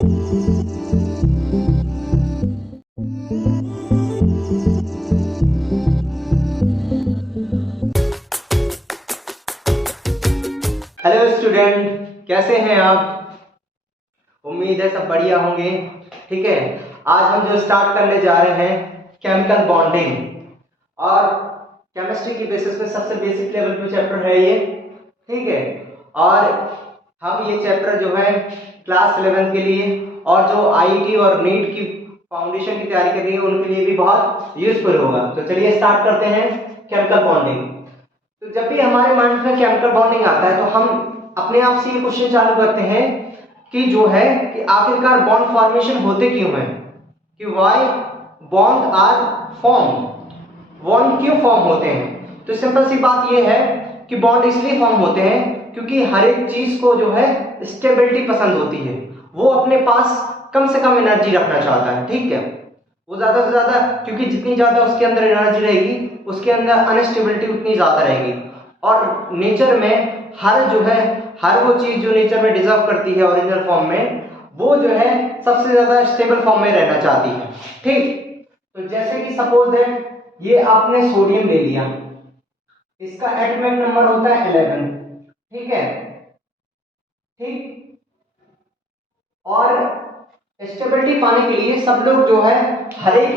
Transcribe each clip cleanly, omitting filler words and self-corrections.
Hello student, कैसे हैं आप? उम्मीद है सब बढ़िया होंगे। ठीक है, आज हम जो स्टार्ट करने जा रहे हैं केमिकल बॉन्डिंग, और केमिस्ट्री की बेसिस पे सबसे बेसिक लेवल पे चैप्टर है ये। ठीक है, और हम ये चैप्टर जो है क्लास 11 के लिए और जो आईआईटी और नीट की फाउंडेशन की तैयारी कर रही है उनके लिए भी बहुत यूजफुल होगा। तो चलिए स्टार्ट करते हैं केमिकल बॉन्डिंग। तो जब भी हमारे माइंड में केमिकल बॉन्डिंग आता है तो हम अपने आप से ये क्वेश्चन चालू करते हैं कि जो है कि आखिरकार बॉन्ड फॉर्मेशन होते क्यों हैं, कि why bond are form, bond क्यों फॉर्म होते हैं। तो सिंपल सी बात ये है कि बॉन्ड इसलिए फॉर्म होते हैं क्योंकि हर एक चीज को जो है स्टेबिलिटी पसंद होती है, वो अपने पास कम से कम एनर्जी रखना चाहता है। ठीक है, वो ज्यादा से ज्यादा, क्योंकि जितनी ज्यादा उसके अंदर एनर्जी रहेगी उसके अंदर अनस्टेबिलिटी उतनी ज्यादा रहेगी। और नेचर में हर वो चीज जो नेचर में डिजर्व करती है ओरिजिनल फॉर्म में, वो जो है सबसे ज्यादा स्टेबल फॉर्म में रहना चाहती है। ठीक, तो जैसे कि सपोज दैट ये आपने सोडियम ले लिया, इसका एटॉमिक नंबर होता है 11। ठीक है, ठीक, और स्टेबिलिटी पाने के लिए सब लोग जो है हर एक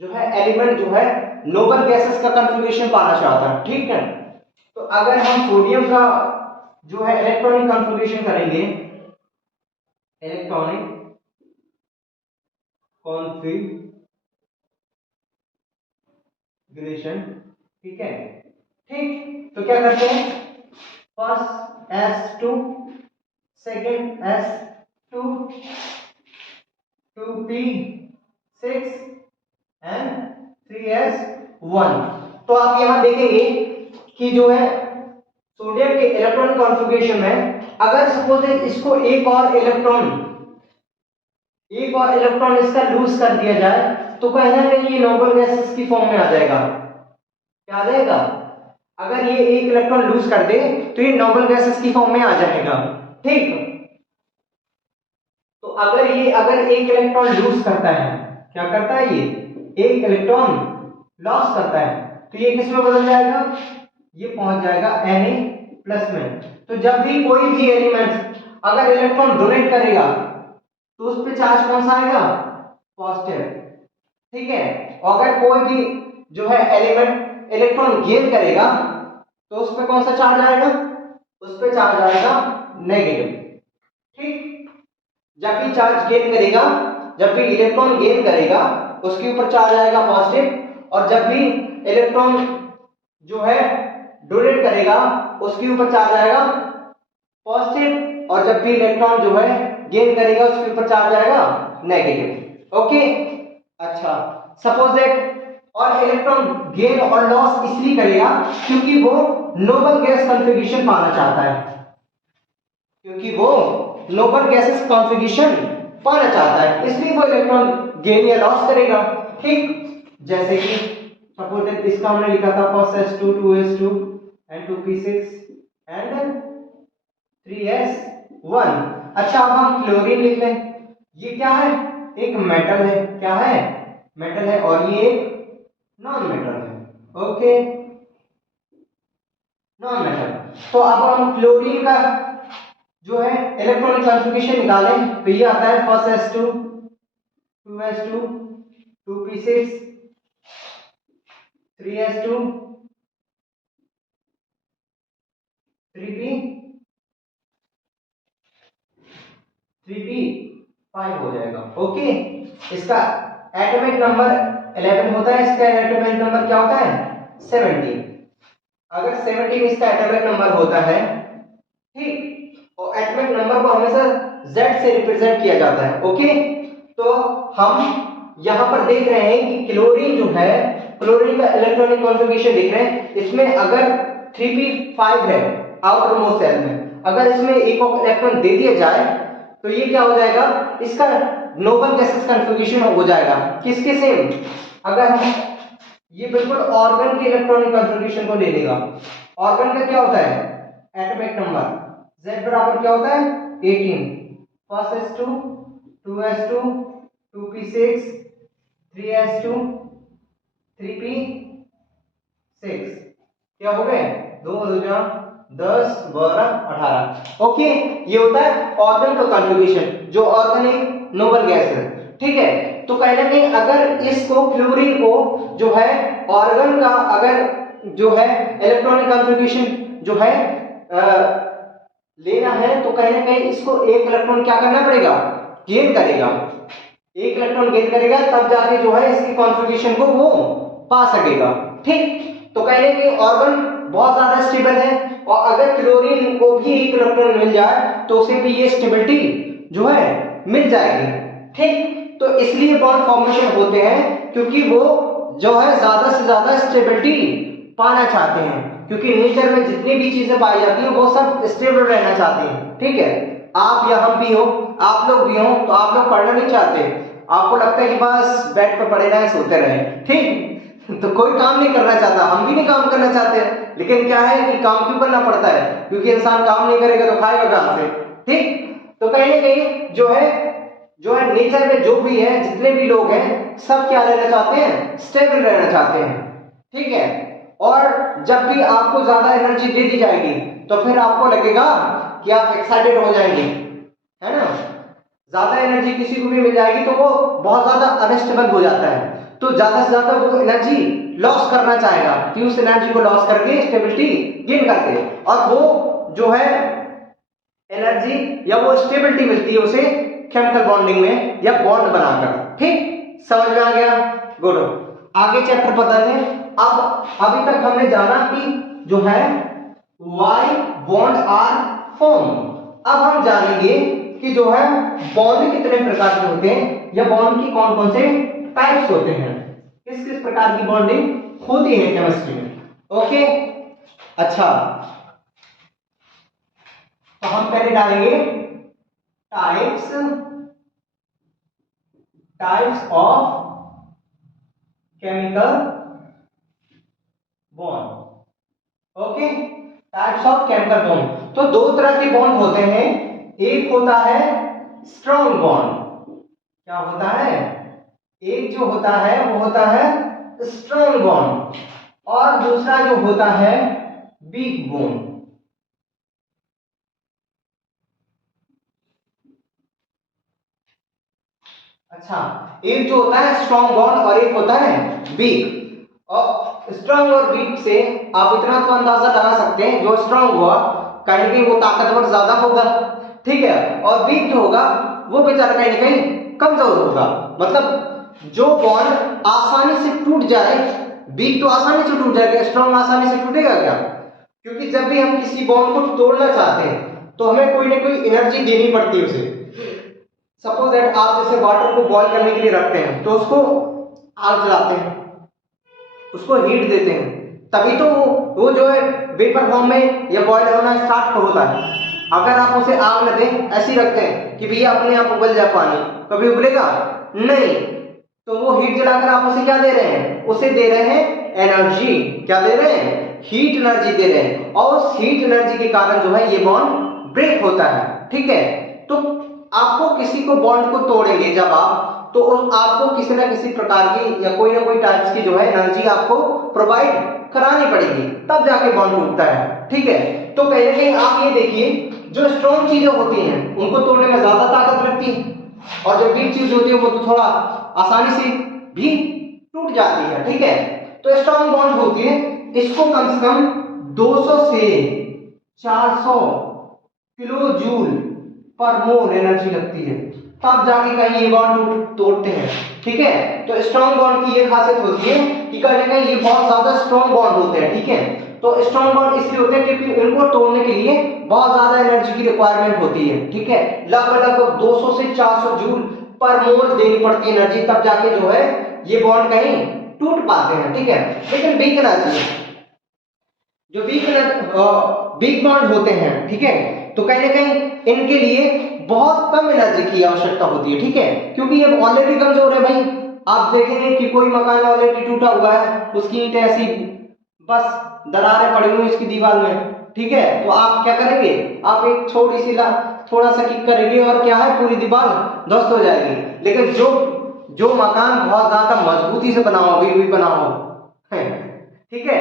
जो है एलिमेंट जो है नोबल गैसेस का कंफिग्रेशन पाना चाहता है। ठीक है, तो अगर हम सोडियम का जो है इलेक्ट्रॉनिक कंफिग्रेशन करेंगे, इलेक्ट्रॉनिक कॉन्फ़िगरेशन, ठीक है, ठीक, तो क्या करते हैं, first S2, second S2, 2p6 and 3s1। तो आप यहां देखेंगे कि जो है सोडियम के इलेक्ट्रॉन कॉन्फ़िगरेशन में अगर सपोज इसको एक और इलेक्ट्रॉन इसका लूज कर दिया जाए तो कहीं ना कहीं ये नोबल गैसेस की फॉर्म में आ जाएगा। क्या आ जाएगा? अगर ये एक इलेक्ट्रॉन लूज कर दे तो ये नोबल गैसेस की फॉर्म में आ जाएगा। ठीक, तो अगर एक इलेक्ट्रॉन लूज करता है, क्या करता है, ये एक इलेक्ट्रॉन लॉस करता है, तो ये किस में बदल जाएगा, ये पहुंच जाएगा Na+ में। तो जब भी कोई भी एलिमेंट अगर इलेक्ट्रॉन डोनेट करेगा तो उस पे चार्ज कौन सा आएगा, पॉजिटिव। ठीक है, और अगर कोई भी जो है एलिमेंट इलेक्ट्रॉन गेन करेगा तो उस पे कौन सा चार्ज आएगा, उस पे चार्ज आएगा नेगेटिव। ठीक, जब भी इलेक्ट्रॉन गेन करेगा उसके ऊपर चार्ज आएगा पॉजिटिव, और जब भी इलेक्ट्रॉन जो है डोनेट करेगा उसके ऊपर चार्ज आएगा पॉजिटिव, और जब भी इलेक्ट्रॉन जो है गेन करेगा उसके ऊपर चार्ज आएगा नेगेटिव। ओके, अच्छा, सपोज दैट, और इलेक्ट्रॉन गेन और लॉस इसलिए करेगा क्योंकि वो नोबल गैस कॉन्फ़िगरेशन पाना चाहता है, क्योंकि वो नोबल गैसेस कॉन्फ़िगरेशन पाना चाहता है, इसलिए वो इलेक्ट्रॉन गेन या लॉस करेगा। ठीक, जैसे कि सपोज दैट इसका हमने लिखा था first S2, 2s2 and 2p6 and 3s1। अच्छा, अब हम क्लोरीन लिख लें। ये क्या है, एक मेटल है, क्या है, मेटल है, और ये एक नॉन मेटल है। Okay, non metal. तो अब हम क्लोरीन का जो है इलेक्ट्रॉनिक कॉन्फ़िगरेशन निकालें तो ये आता है first S2, 2s2, 2p6, 3s2, 3p5 हो जाएगा। ओके, इसका एटॉमिक नंबर 11 होता है, इसका एटॉमिक नंबर क्या होता है, 17। अगर 17 इसका एटॉमिक नंबर होता है, ठीक, और एटॉमिक नंबर को हमेशा Z से रिप्रेजेंट किया जाता है। ओके, तो हम यहां पर देख रहे हैं कि क्लोरीन जो है, क्लोरीन का इलेक्ट्रॉनिक कॉन्फ़िगरेशन देख रहे हैं, इसमें अगर 3p5 है आउटर मोस्ट शेल में, अगर इसमें एक और इलेक्ट्रॉन दे दिया जाए तो ये क्या हो जाएगा, इसका नोबल गैसेस कॉन्फ़िगरेशन हो जाएगा किसके सेम, अगर हम ये बिल्कुल ऑर्गन के इलेक्ट्रॉनिक कॉन्फ़िगरेशन को ले लेगा। ऑर्गन का क्या होता है, एटॉमिक नंबर Z बराबर क्या होता है, 18, first S2, 2s2 2p6 3s2 3p6 क्या हो गए 2 2 10 12 18। ओके, ये होता है ऑर्गन का कॉन्फ़िगरेशन, जो ऑर्गन एक नोबल गैस है, ठीक है। तो कहीं ना कहीं अगर इसको फ्लोरीन को जो है ऑर्गन का अगर जो है इलेक्ट्रॉनिक कॉन्फ़िगरेशन जो है लेना है, तो कहीं ना कहीं इसको एक इलेक्ट्रॉन क्या करना पड़ेगा, गेन करेगा, एक इलेक्ट्रॉन गेन करेगा, तब जाके जो है इसकी कॉन्फ़िगरेशन को वो पा सकेगा, ठीक। तो कहीं ना कहीं ऑर्गन बहुत ज्यादा स्टेबल है, और अगर क्लोरीन को भी एक इलेक्ट्रॉन मिल जाए तो उसे भी ये स्टेबिलिटी जो है मिल जाएगी, ठीक। तो इसलिए बॉन्ड फॉर्मेशन होते हैं, क्योंकि वो जो है ज्यादा से ज्यादा स्टेबिलिटी पाना चाहते हैं, क्योंकि नेचर में जितनी भी चीजें पाई जाती हैं वो सब स्टेबल रहना चाहते हैं, ठीक है। आप या हम भी हो, आप लोग भी हो, तो आप लोग पढ़ना नहीं चाहते, आपको लगता है कि बस बेड पर पड़े रहें, सोते रहें, ठीक। तो कोई काम नहीं करना चाहता, हम भी नहीं काम करना चाहते, लेकिन क्या है कि काम क्यों करना पड़ता है, क्योंकि इंसान काम नहीं करेगा तो खाएगा कहां से, ठीक। तो कहीं ना कहीं जो है नेचर में जो भी है, जितने भी लोग हैं, सब क्या रहना चाहते हैं, स्टेबल रहना चाहते हैं, ठीक है। और जब भी आपको ज्यादा एनर्जी दे दी जाएगी तो फिर आपको लगेगा कि आप एक्साइटेड हो जाएंगे, है ना। ज्यादा एनर्जी किसी को भी मिल जाएगी तो वो बहुत ज्यादा अनस्टेबल हो जाता है, तो ज्यादा से ज्यादा वो एनर्जी लॉस करना चाहेगा, कि उस एनर्जी को लॉस करके स्टेबिलिटी गेन करते, और वो जो है एनर्जी या वो स्टेबिलिटी मिलती है उसे केमिकल बॉन्डिंग में या बॉन्ड बनाकर, ठीक। समझ में आ गया, गुड। आगे चैप्टर बताते हैं। अब अभी तक हमने जाना कि जो है वाई बॉन्ड आर फॉर्म। अब हम जानेंगे कि जो है बॉन्ड कितने प्रकार के होते हैं, या बॉन्ड की कौन कौन से टाइप्स होते हैं, किस किस प्रकार की बॉन्डिंग होती है केमिस्ट्री में, ओके। अच्छा, तो हम पहले डालेंगे types of chemical bond, okay. Types of chemical bond, तो दो तरह के बॉन्ड होते हैं, एक होता है स्ट्रॉन्ग बॉन्ड, क्या होता है, एक जो होता है वो होता है स्ट्रॉन्ग बॉन्ड, और दूसरा जो होता है वीक बॉन्ड। अच्छा, एक जो होता है स्ट्रॉन्ग बॉन्ड और एक होता है वीक। और स्ट्रॉन्ग और वीक से आप इतना तो अंदाजा लगा सकते हैं, जो स्ट्रॉन्ग हुआ कहीं ना कहीं वो ताकतवर ज्यादा होगा, ठीक है, और वीक जो होगा वो बेचारा कहीं ना कहीं कमजोर होगा। मतलब जो बॉन्ड आसानी से टूट जाए, वीक तो आसानी से टूट जाएगा, स्ट्रॉन्ग आसानी से टूटेगा क्या, क्योंकि जब भी हम किसी बॉन्ड को तोड़ना चाहते हैं तो हमें कोई ना कोई एनर्जी देनी पड़ती है उसे। सपोज दैट आप जैसे वाटर को बॉईल करने के लिए रखते हैं, तो उसको आग जलाते हैं, उसको हीट देते हैं, तभी तो वो जो है वेपर फॉर्म में या बॉयल होना स्टार्ट होता है। अगर आप उसे आग न दें, ऐसी रखते हैं कि भैया अपने आप उबल जाए पानी, कभी उबलेगा नहीं, तो वो हीट जलाकर आप उसे क्या दे रहे हैं, उसे दे रहे हैं एनर्जी, क्या दे रहे हैं, हीट एनर्जी दे रहे हैं, और उस हीट एनर्जी के कारण जो है ये बॉन्ड ब्रेक होता है, ठीक है। तो आपको किसी को बॉन्ड को तोड़ेंगे जब आप, तो आपको किसी ना किसी प्रकार की या कोई ना कोई टाइप्स की जो है एनर्जी आपको प्रोवाइड करानी पड़ेगी, तब जाके बॉन्ड टूटता है, ठीक है। तो कहीं ना कहीं आप ये देखिए, जो स्ट्रॉन्ग चीजें होती हैं उनको तोड़ने में ज्यादा ताकत लगती है, और जो वीक चीज होती है वो तो थोड़ा आसानी से भी टूट जाती है, ठीक है। तो स्ट्रॉन्ग बॉन्ड होती है, इसको कम से कम 200 से 400 किलो जूल पर मोल एनर्जी लगती है, तब जाके कहीं ये बॉन्ड तोड़ते हैं, ठीक है। तो स्ट्रॉन्ग बॉन्ड की ये खासियत होती है कि कहीं ना कहीं ये बहुत ज्यादा स्ट्रॉन्ग बॉन्ड होते हैं, ठीक है। तो स्ट्रॉन्ग बॉन्ड इसलिए होते हैं क्योंकि उनको तोड़ने के लिए बहुत ज्यादा एनर्जी की रिक्वायरमेंट होती है, ठीक है। लगभग 200 से 400 जूल पर मोल देनी पड़ती है एनर्जी, तब जाके जो है ये बॉन्ड कहीं टूट पाते हैं, ठीक है। लेकिन वीक एनर्जी, जो वीक बॉन्ड होते हैं, ठीक है, तो कहीं ना कहीं इनके लिए बहुत कम एनर्जी की आवश्यकता होती है, ठीक है, क्योंकि ये ऑलरेडी कमजोर है भाई। आप देखेंगे कि कोई मकान ऑलरेडी टूटा हुआ है, उसकी ईंटें ऐसी बस दरारें पड़ी हुई इसकी दीवार में, ठीक है, तो आप क्या करेंगे, आप एक थोड़ा सा किक करेगी और क्या है, पूरी दीवार ध्वस्त हो जाएगी। लेकिन जो मकान बहुत ज्यादा मजबूती से बना हो, भी बना हो, ठीक है,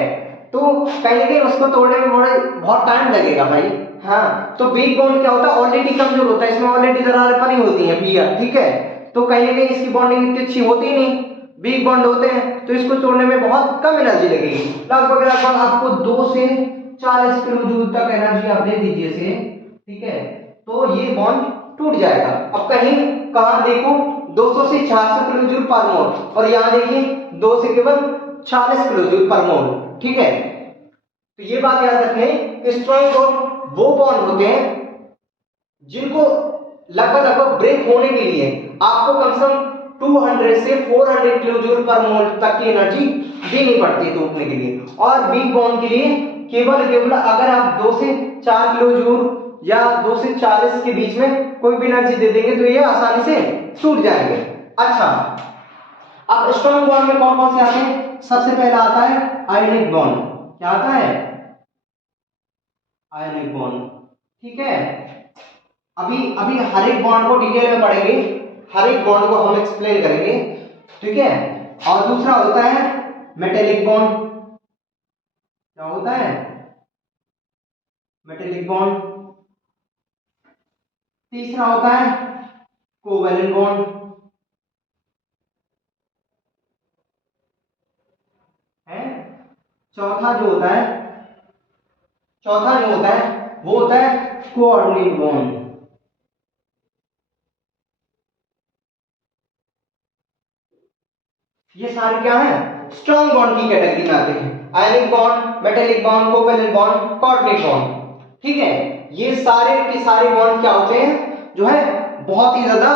तो कहीं ना कहीं उसको तोड़ने में बहुत टाइम लगेगा भाई। हाँ, तो वीक बॉन्ड क्या होता है, ऑलरेडी कमजोर होता है, इसमें ऑलरेडी दरारें पड़ी होती हैं पियर, ठीक है, तो कहीं ना कहीं इसकी बॉन्डिंग इतनी अच्छी होती नहीं, वीक बॉन्ड होते हैं, तो इसको तोड़ने में बहुत कम एनर्जी लगेगी। लगभग लगभग आपको 2 से 40 किलो जूल तक एनर्जी आप दे दीजिए इसे, ठीक है, तो ये बॉन्ड टूट जाएगा। अब कहां देखो, 200 से 600 किलो जूल पर मोल, और यहाँ देखिए 2 से केवल 40 किलो जूल पर मोल, ठीक है। तो ये बात याद रखें, स्ट्रॉन्ग बॉन्ड वो बॉन्ड होते हैं जिनको लगभग ब्रेक होने के लिए आपको कम से कम 200 से 400 किलो जूल पर मोल तक की एनर्जी देनी पड़ती है टूटने के लिए। और वीक बॉन्ड के लिए केवल अगर आप 2 से 4 किलो जूल या 2 से 40 के बीच में कोई भी एनर्जी दे देंगे तो ये आसानी से टूट जाएंगे। अच्छा, अब स्ट्रॉन्ग बॉन्ड में कौन कौन से आते हैं? सबसे पहला आता है आयनिक बॉन्ड। क्या आता है? आयनिक बॉन्ड, ठीक है। अभी हर एक बॉन्ड को डिटेल में पढ़ेंगे, हर एक बॉन्ड को हम एक्सप्लेन करेंगे, ठीक है। और दूसरा होता है मेटेलिक बॉन्ड। क्या होता है? Metallic bond. तीसरा होता है कोवैलेंट बॉन्ड, है। चौथा जो होता है वो होता है कोऑर्डिनेट बॉन्ड। ये सारे क्या है? स्ट्रॉन्ग बॉन्ड की कैटेगरी में आते हैं। Ionic bond, metallic bond, covalent bond, coordinate bond, ठीक है। ये सारे के सारे बॉन्ड क्या होते हैं, जो है बहुत ही ज्यादा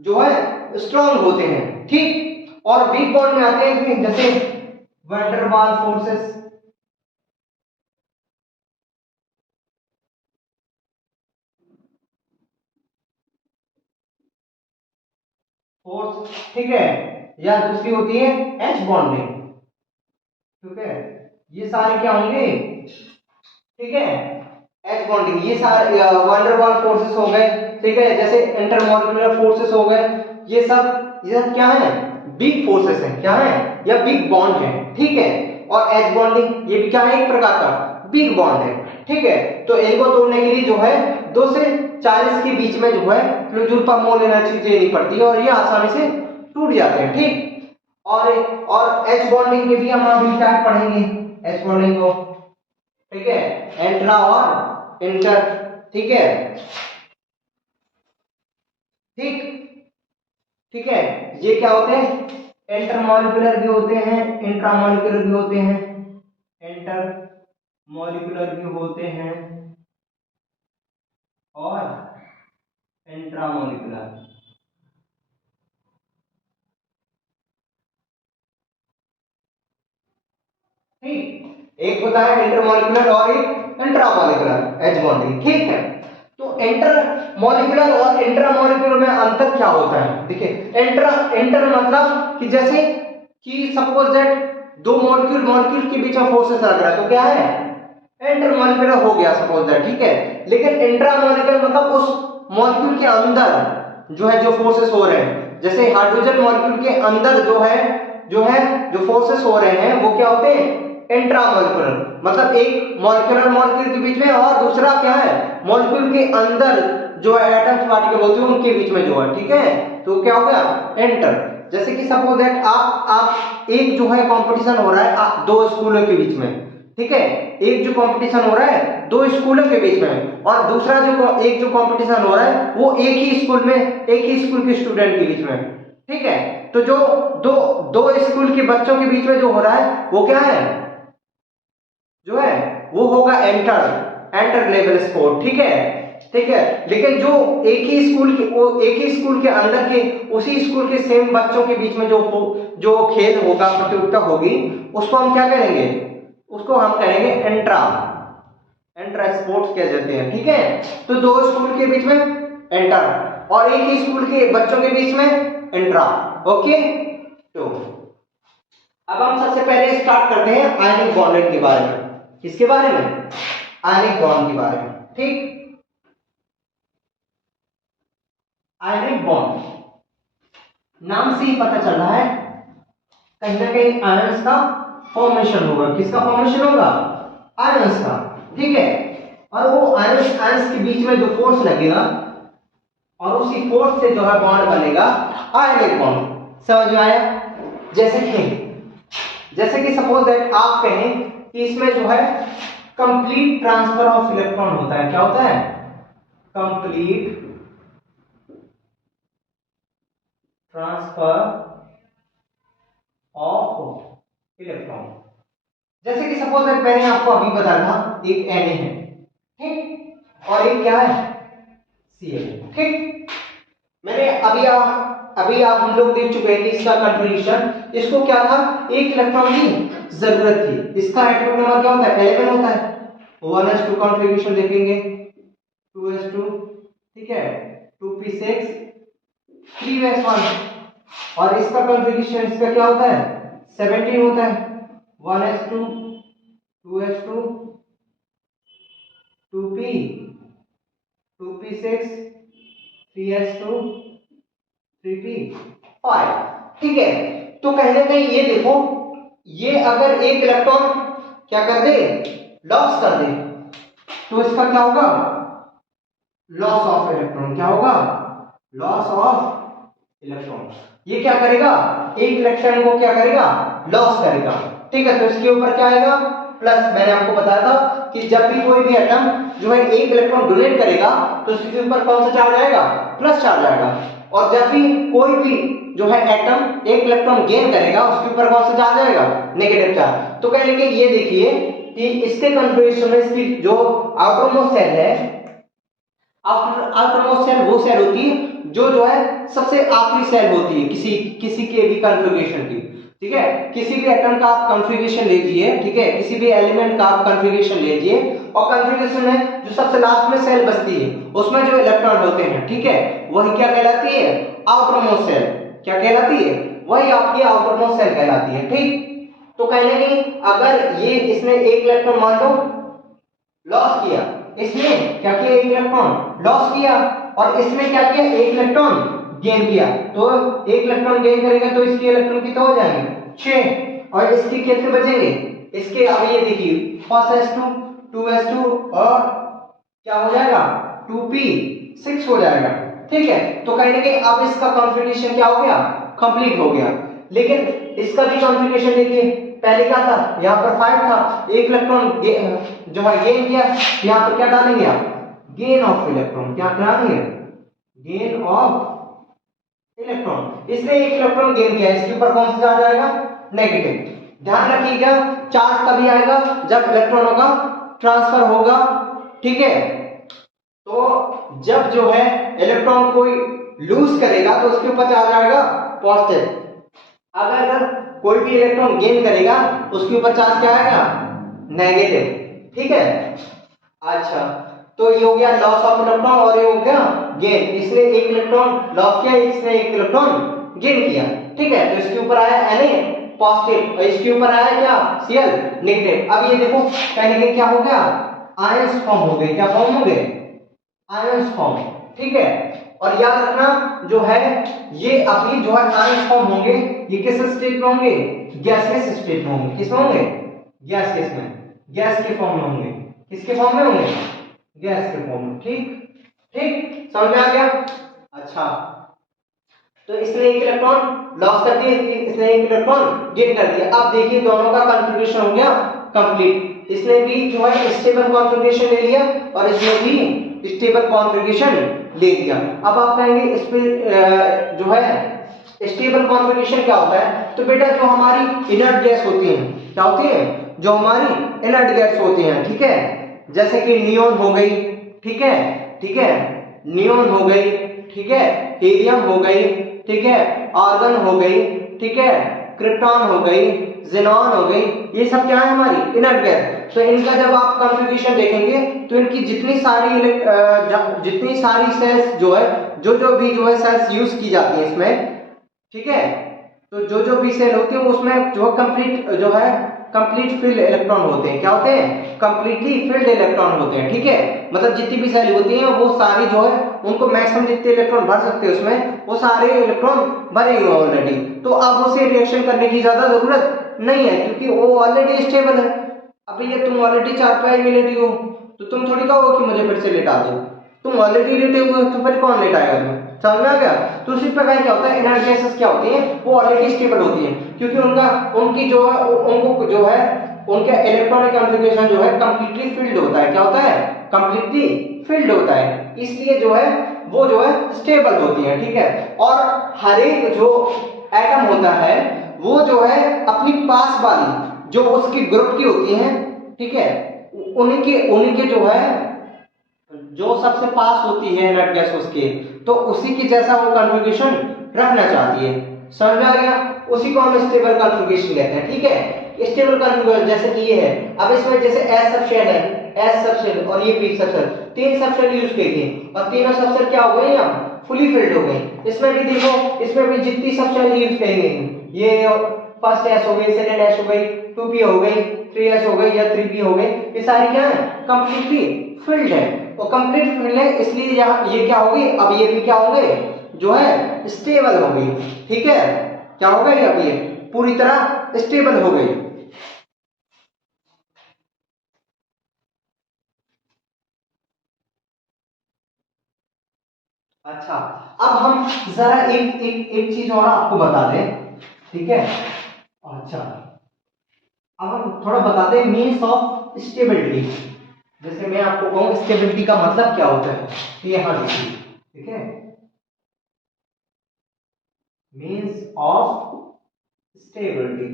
जो है स्ट्रॉन्ग होते हैं, ठीक। और वीक बॉन्ड में आते हैं जैसे वैन डर वाल फोर्सेस, फोर्स, ठीक है, या दूसरी होती है एच बॉन्डिंग, ठीक है। ये सारे क्या होंगे, ठीक है, एच बॉन्डिंग। ये सारे वैन डर वाल फोर्सेस हो गए, ठीक है, जैसे इंटरमॉलिक्यूलर फोर्सेस हो गए, ये सब क्या है? बिग फोर्सेस हैं, क्या है? या बिग बॉन्ड है, ठीक है। और एच बॉन्डिंग ये भी क्या है? एक प्रकार का बिग बॉन्ड है, ठीक है। तो इनको तोड़ने के लिए जो है 2 से 40 के बीच में जो है किलो जूल पर मोल एनर्जी देनी पड़ती है और ये आसानी से टूट जाते हैं, ठीक। और एच बॉन्डिंग के भी हम अभी टाइप पढ़ेंगे, एच बॉन्डिंग को, ठीक है, इंट्रा और इंटर, ठीक है, ठीक है। ये क्या होते हैं? इंटरमॉलिक्यूलर भी होते हैं, इंट्रामॉलिक्यूलर भी होते हैं, इंटर मॉलिक्यूलर भी होते हैं और इंट्रामॉलिक्यूलर, ठीक। एक होता है इंटरमॉलिक्यूलर और एक इंट्रामॉलिक्यूलर एच बॉन्डिंग, ठीक है। तो इंटर मॉलिक्यूलर और इंट्रामॉलिक्यूलर में अंतर क्या होता है? देखिए, इंटर मतलब कि जैसे कि सपोज दैट दो मॉलिक्यूल के बीच में फोर्सेस लग रहा है, तो क्या है? इंटरमॉलिक्यूलर हो गया सपोज दैट, ठीक है। लेकिन इंट्रामॉलिक्यूलर मतलब उस मॉलिक्यूल के अंदर जो फोर्सेस हो रहे हैं, जैसे हाइड्रोजन मॉलिक्यूल के अंदर जो फोर्सेस हो रहे हैं वो क्या होते हैं? इंट्रामॉलिक्यूलर, मतलब एक मॉलिक्यूल के बीच में और दूसरा क्या है? मॉलिक्यूल के अंदर जो एटम्स पार्टिकल होते हैं उनके बीच में जो है, ठीक है। तो क्या हो गया? इंटर। जैसे कि सपोज दैट आप एक जो है कंपटीशन हो रहा है दो स्कूलों के बीच में, ठीक है। एक जो कंपटीशन हो रहा है दो स्कूलों के बीच में और दूसरा जो कंपटीशन हो रहा है वो एक ही स्कूल के स्टूडेंट के बीच में, ठीक है। तो जो दो स्कूल के बच्चों के बीच में जो हो रहा है वो क्या है? जो है वो होगा एंटर लेवल स्पोर्ट, ठीक है। लेकिन जो एक ही स्कूल के अंदर के उसी स्कूल के सेम बच्चों के बीच में जो खेल होगा, प्रतियोगिता होगी, उसको हम क्या करेंगे? उसको हम कहेंगे एंट्रा स्पोर्ट्स कह देते हैं, ठीक है। तो दो स्कूल के बीच में एंटर और एक ही स्कूल के बच्चों के बीच में इंट्रा, ओके। तो अब हम सबसे पहले स्टार्ट करते हैं आयनिक बॉन्ड के बारे में। किसके बारे में? आयनिक बॉन्ड के बारे में, ठीक। आयनिक बॉन्ड, नाम से ही पता चल रहा है कहीं ना कहीं आयंस का फॉर्मेशन होगा। किसका फॉर्मेशन होगा? आयंस का। ठीक है, और वो आयंस आयंस के बीच में जो फोर्स लगेगा और उसी फोर्स से जो है बॉन्ड बनेगा आयनिक बॉन्ड। समझ में आया? जैसे कि सपोज दैट आप कहें कि इसमें जो है कंप्लीट ट्रांसफर ऑफ इलेक्ट्रॉन होता है। क्या होता है? Complete transfer of electron. जैसे कि सपोज दैट मैंने आपको अभी बताया था एक Na है, ठीक, और एक क्या है? Cl। ठीक, मैंने अभी आप हम लोग देख चुके हैं कि इसका कंट्रीब्यूशन, इसको क्या था? एक इलेक्ट्रॉन की जरूरत थी। इसका एटॉमिक नंबर क्या होता है? 11 होता है। 1s2 कंट्रीब्यूशन देखेंगे, 2s2, ठीक है, 2p6, 3s1, और इसका कंट्रीब्यूशन इसका क्या होता है? 17 होता है। 1s2, 2s2, 2p, 2p6, 3s2, 3p5। ठीक है, तो कहीं ना कहीं ये देखो, ये अगर एक इलेक्ट्रॉन क्या कर दे? लॉस कर दे, तो इसका क्या होगा? Loss of electron. क्या होगा? Loss of electron. ये क्या करेगा? एक इलेक्ट्रॉन को क्या करेगा? लॉस करेगा। ठीक है, तो इसके ऊपर क्या आएगा? प्लस। मैंने आपको बताया था कि जब भी कोई भी एटम जो है एक इलेक्ट्रॉन डोनेट करेगा तो उसके ऊपर कौन सा चार्ज आएगा? प्लस चार्ज आएगा। और जब भी कोई भी जो है एटम एक इलेक्ट्रॉन गेन करेगा उसके ऊपर कौन सा चार्ज आएगा? Negative charge. तो कहने के ये देखिए कि इसके कंट्रीब्यूशन में इसकी जो आउटरमोस्ट सेल है, आउटरमोस्ट सेल वो सेल होती है जो है सबसे आखिरी सेल होती है किसी के भी कॉन्फ़िगरेशन की। ठीक है, किसी भी एटम का आप कॉन्फ़िगरेशन लीजिए, ठीक है, किसी भी एलिमेंट का आप कॉन्फ़िगरेशन लीजिए, और कॉन्फ़िगरेशन में जो सबसे लास्ट में सेल बचती है उसमें जो इलेक्ट्रॉन होते हैं, ठीक है, वही क्या कहलाती है? Outermost shell. क्या कहलाती है? वही आपकी आउटरमोस्ट सेल कहलाती है। ठीक, तो कहने की अगर ये इसने एक इलेक्ट्रॉन मान लो लॉस किया, इसने क्या किया? एक इलेक्ट्रॉन लॉस किया, और इसमें क्या किया? एक इलेक्ट्रॉन गेन किया। तो एक इलेक्ट्रॉन गेन करेगा तो इसके इलेक्ट्रॉन कितने हो जाएंगे? 6, और इसके कितने बचेंगे? इसके अब ये देखिए, फर्स्ट 2s2 और क्या हो जाएगा? 2p6 हो जाएगा। ठीक है, तो कहीं ना कहीं अब इसका कॉन्फ़िगरेशन क्या हो गया? कंप्लीट हो गया। लेकिन इसका भी कॉन्फ़िगरेशन देखिए, पहले क्या था? यहाँ पर 5 था, एक इलेक्ट्रॉन जो है गेन किया, यहाँ पर क्या डालेंगे आप? Gain of electron. क्या डालेंगे? Gain of electron. इसने एक इलेक्ट्रॉन गेन किया, इसके ऊपर कौन सा चार्ज आएगा? नेगेटिव। ध्यान रखिएगा, चार्ज तभी आएगा जब इलेक्ट्रॉनों का ट्रांसफर होगा। ठीक है, तो जब जो है इलेक्ट्रॉन कोई लूज करेगा तो उसके ऊपर चार्ज आएगा पॉजिटिव। अगर कोई भी इलेक्ट्रॉन गेन करेगा उसके ऊपर चार्ज क्या आएगा? नेगेटिव। ठीक है, अच्छा, तो ये हो गया लॉस ऑफ इलेक्ट्रॉन और ये हो गया गेन। इसने एक इलेक्ट्रॉन लॉस किया, इसने एक इलेक्ट्रॉन गेन किया। ठीक है, तो इसके ऊपर आया Na पॉजिटिव और इसके ऊपर आया क्या? Cl negative. अब ये देखो कहने के क्या हो गया? आयंस फॉर्म हो गए। क्या फॉर्म हो गए? Ions form. ठीक है, और याद रखना जो है ये अभी जो है आयंस फॉर्म होंगे, ये किस स्टेट में होंगे? गैसियस स्टेट में होंगे। किस में होंगे? गैस में, गैस के फॉर्म में होंगे। किसके फॉर्म में होंगे? गैस के फॉर्म में। ठीक ठीक, समझ में आ गया? अच्छा, तो इसने एक इलेक्ट्रॉन लॉस कर दिया, इसने एक इलेक्ट्रॉन गेन कर दिया। अब देखिए दोनों का कॉन्फ़िगरेशन हो गया कंप्लीट। इसने भी जो है स्टेबल कॉन्फ़िगरेशन ले लिया और इसने भी स्टेबल कॉन्फ़िगरेशन ले लिया। अब आप कहेंगे इस पे जो है स्टेबल कॉन्फ़िगरेशन क्या होता है? तो बेटा जो हमारी इनर्ट गैस होती है, क्या होती है? जो हमारी इनर्ट गैस होती हैं, ठीक है, जैसे कि नियोन हो गई, ठीक है, ठीक है, नियोन हो गई, ठीक है, हीलियम हो गई, ठीक है, आर्गन हो गई, ठीक है, क्रिप्टॉन हो गई, ज़ेनॉन हो गई, ये सब क्या है? हमारी इनर्ट गैस। तो इनका जब आप कॉन्फ़िगरेशन देखेंगे तो इनकी जितनी सारी सेल्स जो है जो भी जो है सेल्स यूज की जाती है इसमें, ठीक है, तो जो भी सेल होती है उसमें जो कंप्लीट जो है कंप्लीट फील्ड इलेक्ट्रॉन होते हैं। क्या होते हैं? कंप्लीटली फील्ड इलेक्ट्रॉन होते हैं। ठीक है, मतलब जितनी भी सेल होती हैं वो सारी जो है उनको मैक्सिमम जितने इलेक्ट्रॉन भर सकते हैं उसमें वो सारे इलेक्ट्रॉन भरे हुए ऑलरेडी। तो अब उसे रिएक्शन करने की ज्यादा जरूरत नहीं है क्योंकि वो ऑलरेडी स्टेबल है। अब ये तुम ऑलरेडी चारपाई में लेटी हो तो तुम थोड़ी कहोगे कि मुझे फिर से लेटा दो, तुम ऑलरेडी लेटे हुए हो तो फिर कौन लेटाएगा तुम्हें? समझ में आ गया? तो उसी प्रकार क्या होता है, इनर्ट गैसेस क्या होती हैं, वो ऑलरेडी स्टेबल होती हैं क्योंकि उनकी जो है उनको जो है उनका इलेक्ट्रॉनिक कॉन्फ़िगरेशन जो है कंप्लीटली फिल्ड होता है। क्या होता है? कंप्लीटली फिल्ड होता है, इसलिए जो है वो जो है स्टेबल होती है। ठीक है, और हर एक जो एटम होता है वो जो है अपनी पास वाली जो उसकी ग्रुप की होती है, ठीक है, उन्हीं के जो है जो सबसे पास होती है इनर्ट गैस उसके, तो उसी की जैसा वो कॉन्फ़िगरेशन रखना चाहती है। समझ में आ गया? उसी को हम स्टेबल कॉन्फ़िगरेशन कहते हैं। ठीक है, स्टेबल कॉन्फ़िगरेशन जैसे कि ये है, अब इसमें जैसे एस सब शेल है, एस सब शेल और ये पी सब शेल, तीन सब शेल यूज किए थे और तीनों सब शेल क्या हो गए? अब फुली फिल्ड हो गए। इसमें भी देखो, इसमें भी जितनी सब शेल यूज की गई, ये फर्स्ट एस हो गई, सेकंड एस हो गई, 2p हो गई, 3s हो गई या 3p हो गई, ये सारी क्या है? कंप्लीटली फिल्ड है। तो कंप्लीट फिल्ड है इसलिए यहाँ ये क्या होगी, अब ये भी क्या हो गए? जो है स्टेबल हो गई। ठीक है, क्या हो गई? अब ये पूरी तरह स्टेबल हो गई। अच्छा, अब हम जरा एक चीज और आपको बता दें। ठीक है, अच्छा, अब हम थोड़ा बता दें मीन्स ऑफ स्टेबिलिटी। जैसे मैं आपको कहूं स्टेबिलिटी का मतलब क्या होता है, तो यहां देखिए। ठीक है, मीन्स ऑफ स्टेबिलिटी,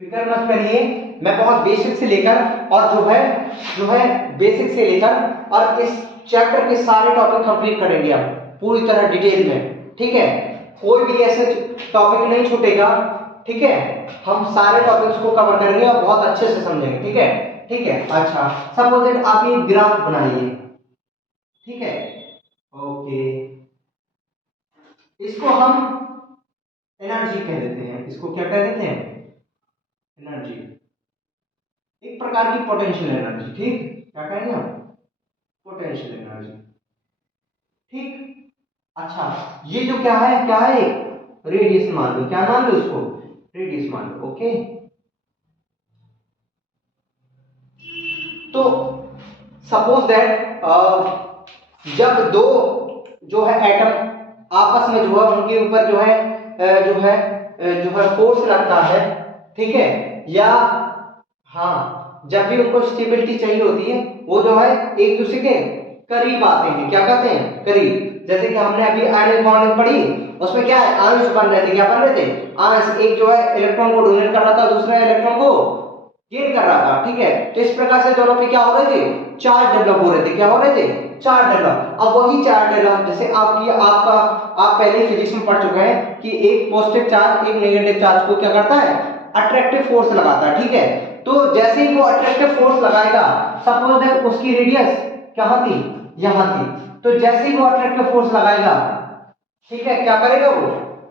फिक्र मत करिए, मैं बहुत बेसिक से लेकर और जो है बेसिक से लेकर और इस चैप्टर के सारे टॉपिक कंप्लीट करेंगे हम पूरी तरह डिटेल में। ठीक है, कोई भी ऐसे टॉपिक नहीं छूटेगा। ठीक है, हम सारे टॉपिक्स को कवर करेंगे और बहुत अच्छे से समझेंगे। ठीक है, ठीक है। अच्छा, सपोज दैट आप ये ग्राफ बनाइए। ठीक है, ओके, इसको हम एनर्जी कह देते हैं। इसको क्या कह देते हैं? एनर्जी, एक प्रकार की पोटेंशियल एनर्जी। ठीक, क्या कहेंगे हम? Potential energy. ठीक, अच्छा, ये जो क्या है? रेडियस मान लो, क्या मान लो इसको? रेडियस मान लो। ओके, तो सपोज दैट जब दो जो है एटम आपस में जो है उनके ऊपर जो है जो है फोर्स लगता है। ठीक है, या हाँ, जब भी उनको स्टेबिलिटी चाहिए होती है वो जो है एक दूसरे के करीब आते हैं। क्या कहते हैं? करीब। जैसे कि हमने अभी आयनिक बॉन्डिंग पढ़ी, उसमें क्या है? आयंस बन रहे थे। क्या बन रहे थे? आयंस। एक जो है इलेक्ट्रॉन को डोनेट कर रहा था, दूसरा इलेक्ट्रॉन को गेन कर रहा था। ठीक है, तो इस प्रकार से दोनों पे क्या हो रहे थे? चार्ज डेवलप हो रहे थे। क्या हो रहे थे? Charge develop. अब वही चार्ज डेवलप जैसे आपका आप पहले फिजिक्स में पढ़ चुके हैं कि एक पॉजिटिव चार्ज एक नेगेटिव चार्ज को क्या करता है? अट्रैक्टिव फोर्स लगाता है। ठीक है, तो जैसे ही वो अट्रैक्टिव फोर्स लगाएगा, सपोज दैट उसकी रेडियस कहां थी? यहां थी, तो जैसे ही वो अट्रैक्टिव फोर्स लगाएगा, ठीक है, क्या करेगा वो?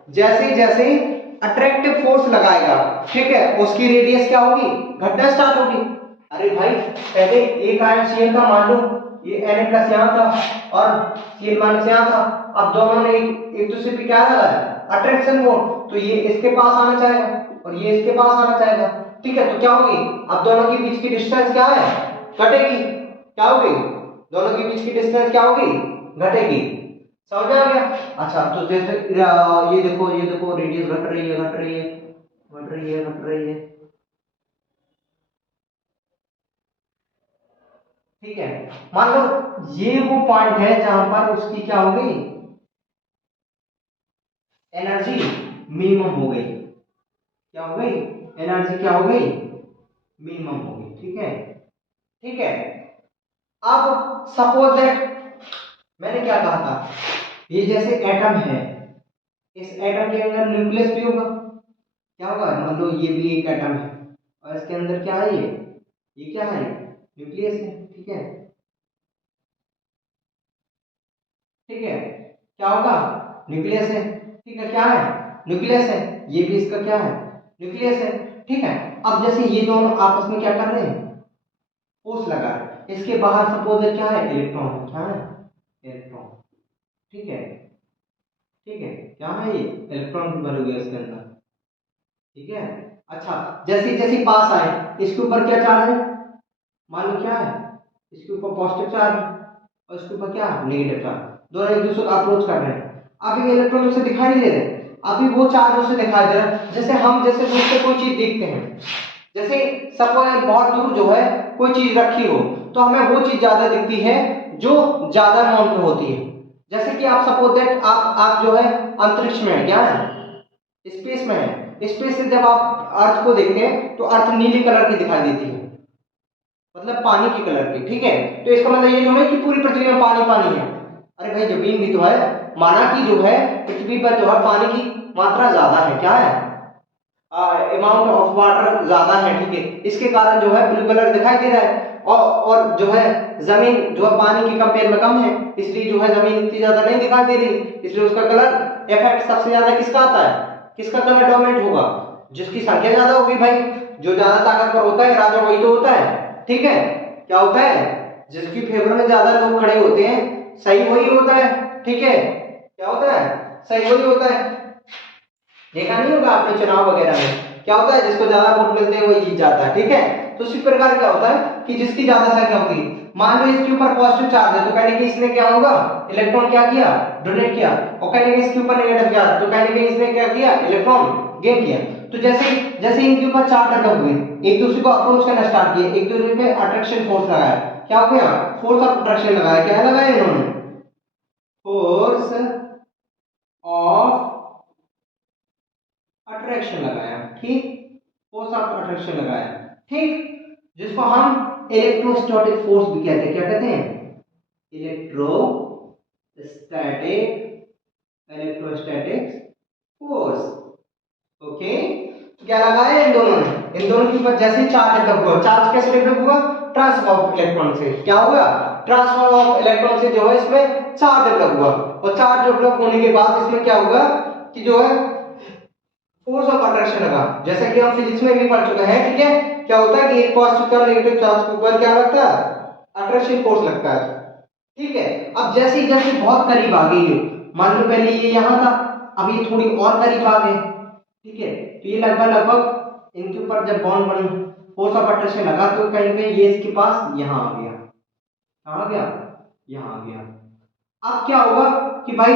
जैसे जैसे अट्रैक्टिव फोर्स लगाएगा, ठीक है, उसकी रेडियस क्या होगी? घटना स्टार्ट होगी। अरे भाई, पहले एक आयन Cl था, मान लो ये Na प्लस यहाँ था और Cl माइनस यहाँ था। अब दोनों ने एक दूसरे पे क्या लगा है? Attraction force. तो ये इसके पास आना चाहेगा और ये इसके पास आना चाहेगा। ठीक है, तो क्या होगी? अब दोनों के बीच की डिस्टेंस क्या है? घटेगी। क्या होगी? दोनों के बीच की डिस्टेंस क्या होगी? घटेगी। समझ में आ गया? अच्छा, तो जैसे ये देखो रेडियस घट रही है, घट रही है, घट रही है, घट रही है। ठीक है, मान लो ये वो पॉइंट है जहां पर उसकी क्या हो गई? एनर्जी मिनिमम हो गई। क्या हो गई? एनर्जी क्या हो गई? मिनिमम हो गई। ठीक है, ठीक है। अब सपोज दैट मैंने क्या कहा था, ये जैसे एटम है, इस एटम के अंदर न्यूक्लियस भी होगा। क्या होगा? मान लो ये भी एक एटम है और इसके अंदर क्या है? ये क्या है? न्यूक्लियस है। ठीक है, ठीक है, क्या होगा? न्यूक्लियस है। ठीक है, क्या है? न्यूक्लियस है, ये भी इसका क्या है, न्यूक्लियस है, ठीक है। अब जैसे ये दोनों आपस में क्या कर रहे हैं, फोर्स लगा रहे हैं, इसके बाहर सपोज क्या है, इलेक्ट्रॉन है, क्या है, इलेक्ट्रॉन, ठीक है, ठीक है, क्या है ये, इलेक्ट्रॉन भी भरे हुए इसके अंदर, ठीक है। अच्छा, जैसे जैसे पास आए इसके ऊपर क्या चार्ज है, मान लो क्या है, इसके ऊपर पॉजिटिव चार्ज और इसके ऊपर क्या है, नेगेटिव चार्ज, दोनों एक दूसरे को अप्रोच कर रहे हैं। अभी इलेक्ट्रॉन उसे दिखाई नहीं दे रहे, अभी वो चार्ज उसे दिखाई दे रहा है। जैसे हम जैसे दूर से कोई चीज देखते हैं, जैसे सपोज बहुत दूर जो है कोई चीज रखी हो तो हमें वो चीज ज्यादा दिखती है जो ज्यादा अमाउंट में होती है। जैसे कि आप सपोज दैट आप जो है अंतरिक्ष में है, क्या है, स्पेस में है, स्पेस से जब आप अर्थ को देखते हैं तो अर्थ नीली कलर की दिखाई देती है, मतलब पानी की कलर की, ठीक है। तो इसका मतलब ये नहीं कि पूरी पृथ्वी में पानी पानी है, अरे भाई जमीन भी तो है, माना कि जो है पृथ्वी पर जो है पानी की मात्रा ज्यादा है, क्या है, अमाउंट ऑफ वाटर ज्यादा है, ठीक है, इसके कारण जो है ब्लू कलर दिखाई दे रहा है। और जो है जमीन जो है पानी की कंपेयर में कम है, इसलिए जो है जमीन इतनी ज्यादा नहीं दिखाई दे रही, इसलिए उसका कलर इफेक्ट सबसे ज्यादा किसका आता है, किसका कलर डोमिनेट होगा, जिसकी संख्या ज्यादा होगी भाई, जो ज्यादा ताकतवर होता है राजा वही तो होता है, ठीक है। क्या होता है, जिसकी फेवर में ज्यादा लोग खड़े होते हैं सही वही होता है, ठीक है, क्या होता है, सही वही होता है। देखा नहीं होगा आपने चुनाव वगैरह में क्या होता है, जिसको ज्यादा वोट मिलते हैं वही जीत जाता है, ठीक है। तो इसी प्रकार क्या होता है कि जिसकी ज्यादा संख्या होती है, मान लो इसके ऊपर पॉजिटिव चार्ज है तो कहने कि इसने क्या होगा, इलेक्ट्रॉन क्या किया, डोनेट किया, और कहने कि इसके ऊपर नेगेटिव चार्ज तो कहने कि इसने क्या किया, इलेक्ट्रॉन गेन किया। तो जैसे जैसे इनके ऊपर चार्ज लगे हुए एक दूसरे को अप्रोच करना स्टार्ट किए, एक दूसरे पे अट्रैक्शन फोर्स लगाया, क्या हो गया, फोर्स ऑफ अट्रैक्शन लगाया, क्या लगाया इन्होंने, फोर्स ऑफ अट्रैक्शन लगाया, ठीक, फोर्स ऑफ अट्रैक्शन लगाया, ठीक, जिसको हम इलेक्ट्रोस्टैटिक फोर्स भी कहते हैं, क्या कहते हैं, इलेक्ट्रोस्टैटिक, इलेक्ट्रोस्टैटिक फोर्स, ओके। तो क्या लगाया इन दोनों ने, इन दोनों के ऊपर जैसे चार्ज डेवलप हुआ, चार्ज कैसे डेवलप हुआ, ट्रांसफर ऑफ इलेक्ट्रॉन से, क्या हुआ, ट्रांसफर ऑफ इलेक्ट्रॉन से जो है इसमें चार्ज डेवलप हुआ, और चार्ज डेवलप होने के बाद इसमें क्या होगा कि जो है फोर्स ऑफ अट्रैक्शन लगा, जैसा कि हम फिजिक्स में भी पढ़ चुके हैं, ठीक है। क्या होता है कि एक पॉजिटिव चार्ज नेगेटिव चार्ज के ऊपर क्या लगता है, अट्रैक्शन फोर्स लगता है, ठीक है। अब जैसे जैसे बहुत करीब आ गई है, मान लो पहले ये यहां था, अब ये थोड़ी और करीब आ गए, ठीक है, तो ये लगभग लगभग इनके ऊपर जब बॉन्ड बन फोर्स ऑफ अट्रैक्शन लगा तो कहीं पे ये इसके पास यहां आ गया, कहां गया, यहां आ गया। अब क्या होगा कि भाई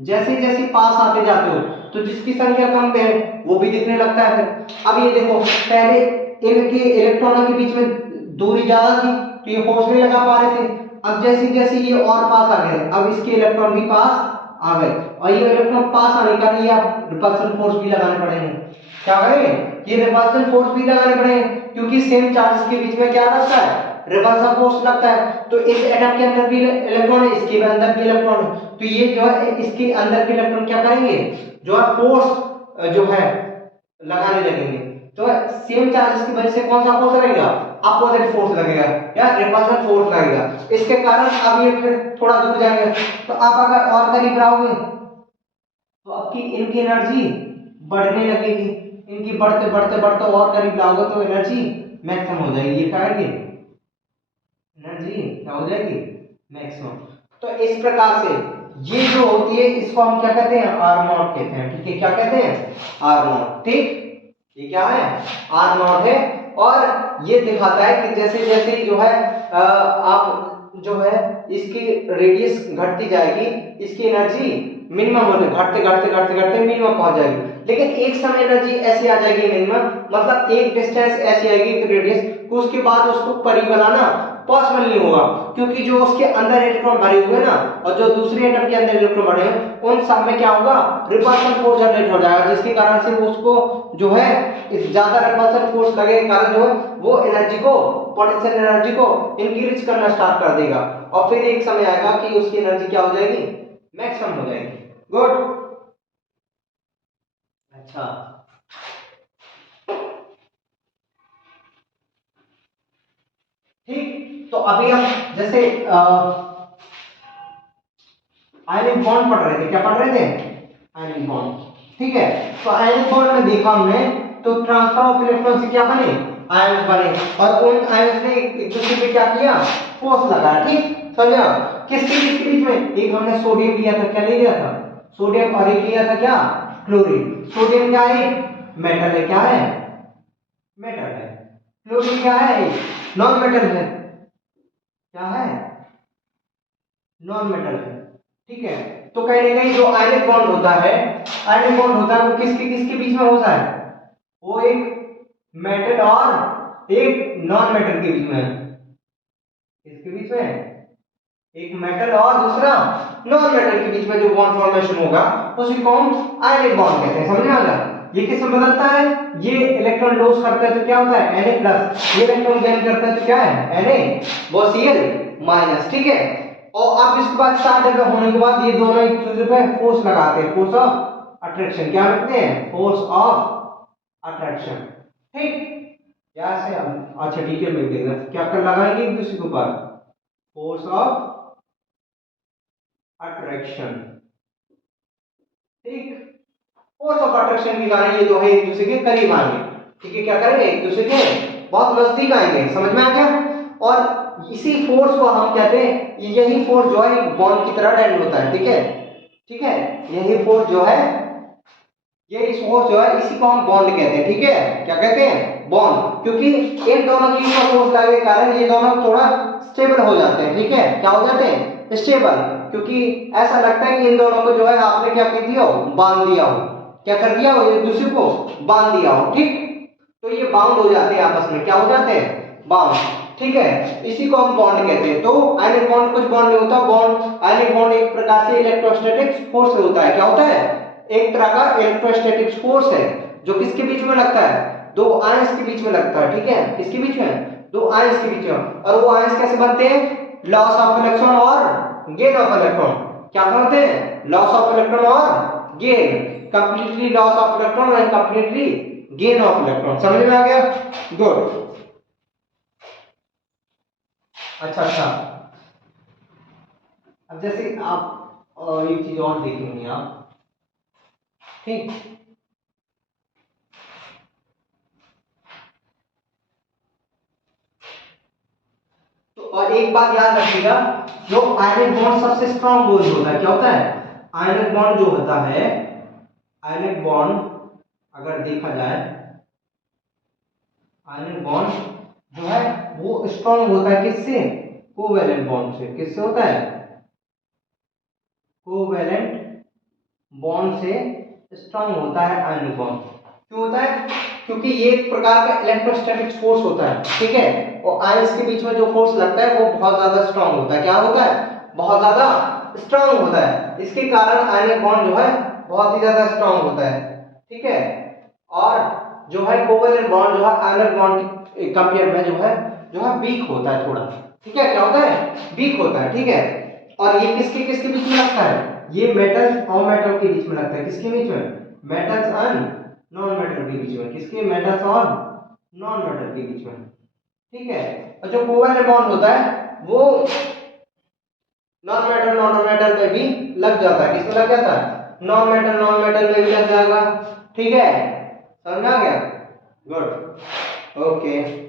जैसे जैसे पास आते जाते हो तो जिसकी संख्या कम है वो भी दिखने लगता है फिर। अब ये देखो पहले इनके इलेक्ट्रॉनों के बीच में दूरी ज्यादा थी तो ये फोर्स नहीं लगा पा रहे थे, अब जैसे जैसे ये और पास आ गए अब इसके इलेक्ट्रॉन भी पास आ गए, और ये इलेक्ट्रॉन पास आने का ये आप रिपल्सन फोर्स भी लगाने पड़ेंगे, क्या करेंगे, ये रिपल्सन फोर्स भी लगाने पड़ेंगे, क्योंकि सेम चार्जेस के बीच में क्या लगता है, रिपल्सन फोर्स लगता है। तो इस एटम के अंदर भी इलेक्ट्रॉन है, इसके अंदर भी इलेक्ट्रॉन है, तो ये जो है इसके अंदर के इलेक्ट्रॉन क्या करेंगे, जो है फोर्स जो है लगाने लगेंगे। तो सेम चार्जेस की वजह से कौन सा फोर्स लगेगा, अपोजिट फोर्स लगेगा या रिपल्सन फोर्स लगेगा, इसके कारण अब ये फिर थोड़ा दूर जाएंगे। तो आप अगर और करीब रहोगे तो आपकी इनकी एनर्जी बढ़ने लगेगी, इनकी बढ़ते बढ़ते बढ़ते और करीब लाओगे तो एनर्जी मैक्सिमम हो जाएगी, ये क्या है, एनर्जी क्या हो जाएगी, मैक्सिमम। तो इस प्रकार से ये जो होती है इसको हम क्या कहते हैं, आर नॉट कहते हैं, ठीक है, क्या कहते हैं, आर नॉट, ठीक, ये क्या है, आर नॉट है। और ये दिखाता है कि जैसे जैसे जो है आप जो है इसकी रेडियस घटती जाएगी, इसकी एनर्जी मिनिमम होने घटते घटते घटते घटते मिनिमम पहुंच जाएगी, लेकिन एक समय एनर्जी ऐसी आ जाएगी मिनिमम, मतलब एक डिस्टेंस ऐसी आएगी रेडियस, उसके बाद उसको परी बनाना पॉसिबल नहीं होगा, क्योंकि जो उसके अंदर इलेक्ट्रॉन भरे हुए हैं ना और जो दूसरे एटम के अंदर इलेक्ट्रॉन भरे हैं उन सब में क्या होगा, रिपल्सन फोर्स जनरेट हो जाएगा, जिसके कारण से उसको जो है इस ज्यादा रिपल्सन फोर्स लगने के कारण जो है वो एनर्जी को, पोटेंशियल एनर्जी को इंक्रीज करना स्टार्ट कर देगा, और फिर एक समय आएगा कि उसकी एनर्जी क्या हो जाएगी, मैक्सिमम हो जाएगी। गुड, अच्छा, ठीक। तो अभी हम जैसे आयनिक बॉन्ड पढ़ रहे थे, क्या पढ़ रहे थे, आयनिक बॉन्ड, ठीक है। तो आयनिक बॉन्ड में देखा हमने, तो ट्रांसफर ऑफ इलेक्ट्रॉन से क्या बने, आयंस बने, और उन आयंस ने एक दूसरे पे क्या किया, फोर्स लगाया। ठीक समझा। किसके किसके बीच में, एक हमने सोडियम लिया था, क्या ले लिया था, सोडियम, और एक लिया था क्या, क्लोरीन। सोडियम क्या है, मेटल है, क्या है, मेटल है। क्लोरीन क्या है, नॉन मेटल है, क्या है, नॉन मेटल है। ठीक है। तो कहीं ना कहीं जो आयनिक बॉन्ड होता है, आयनिक बॉन्ड होता है वो किसके किसके बीच में होता है, वो एक मेटल और एक नॉन मेटल के बीच में है। किसके बीच में, एक मेटल और दूसरा नॉन मेटल के बीच में जो बॉन्ड फॉर्मेशन होगा उसी को हम आयनिक बॉन्ड कहते हैं। समझ में आ गया। ये किस में बदलता है, ये इलेक्ट्रॉन लॉस करता है तो क्या होता है, Na+, ये इलेक्ट्रॉन गेन करता है तो क्या है, Na वो Cl-। ठीक है। और अब इसके बाद चार जगह होने के बाद ये दोनों एक दूसरे पे फोर्स लगाते हैं, फोर्स ऑफ अट्रैक्शन, क्या लिखते हैं, फोर्स ऑफ अट्रैक्शन। ठीक, क्या से हम, अच्छा ठीक है, लिख देगा, क्या कर लगाएंगे एक दूसरे के ऊपर, फोर्स ऑफ अट्रैक्शन। ठीक, फोर्स ऑफ अट्रैक्शन के कारण ये दो है एक दूसरे के करीब आएंगे। ठीक है, क्या करेंगे, एक दूसरे के बहुत नजदीक आएंगे। समझ में आ गया। और इसी फोर्स को हम कहते हैं, यही फोर्स जो है बॉन्ड की तरह डेंड होता है। ठीक है, ठीक है, यही फोर्स जो है, ये इस फोर्स जो है इसी को हम बॉन्ड कहते हैं। ठीक है, क्या कहते हैं, बॉन्ड, क्योंकि इन दोनों की फोर्स लगने के कारण ये दोनों थोड़ा स्टेबल हो जाते हैं। ठीक है, क्या हो जाते हैं, स्टेबल, क्योंकि ऐसा लगता है कि इन दोनों को जो है आपने क्या कर दिया हो, बांध दिया हो, क्या कर दिया हो, एक दूसरे को बांध दिया हो। ठीक, तो ये बाउंड हो जाते हैं आपस में, क्या हो जाते हैं, बाउंड। ठीक है, इसी को हम बॉन्ड कहते हैं। तो आयनिक बॉन्ड कुछ बॉन्ड में होता है, बॉन्ड आयनिक बॉन्ड एक प्रकार से इलेक्ट्रोस्टैटिक फोर्स से होता है। क्या होता है, एक तरह का इलेक्ट्रोस्टैटिक फोर्स है जो किसके बीच में लगता है, दो आयंस के बीच में लगता है। ठीक है, किसके बीच में, दो आयंस के बीच में। और वो आयंस कैसे बनते हैं, लॉस ऑफ इलेक्ट्रॉन और गेन ऑफ इलेक्ट्रॉन। क्या बनते हैं, लॉस ऑफ इलेक्ट्रॉन और gain, completely loss of electron and completely gain of electron. समझ में आ गया, गुड। अच्छा, अब जैसे आप एक चीज और देखेंगे आप, ठीक, तो और एक बात याद रखिएगा, जो आयनिक बॉन्ड सबसे स्ट्रॉन्ग बॉन्ड होता है, क्या होता है, आयनिक बॉन्ड जो होता है, आयनिक बॉन्ड अगर देखा जाए, आयनिक बॉन्ड जो है वो स्ट्रॉन्ग होता है किससे, कोवैलेंट बॉन्ड से। किससे होता है, कोवैलेंट बॉन्ड से स्ट्रॉन्ग होता है आयनिक बॉन्ड। क्यों होता है, क्योंकि ये एक प्रकार का इलेक्ट्रोस्टैटिक फोर्स होता है। ठीक है, और आयंस के बीच में जो फोर्स लगता है वो बहुत ज्यादा स्ट्रॉन्ग होता है। क्या होता है, बहुत ज्यादा स्ट्रॉन्ग होता है। इसके कारण आयनिक बॉन्ड जो है बहुत ही ज्यादा स्ट्रॉन्ग होता है। ठीक है, और जो है कोवैलेंट बॉन्ड जो है आयनिक बॉन्ड के कंपेयर में जो है वीक होता है थोड़ा। ठीक है, क्या होता है, वीक होता है। ठीक है, और ये किसके किसके बीच में लगता है, ये मेटल्स और मेटल के बीच में लगता है। किसके बीच में, मेटल्स एंड नॉन मेटल के बीच में। किसके, मेटल्स और नॉन मेटल के बीच में। ठीक है, और जो कोवैलेंट बॉन्ड होता है वो नॉन मेटल में भी लग जाता है। किसमें लग जाता है, नॉन मेटल में भी लग जाएगा। ठीक है, समझ में आ गया, गुड, ओके।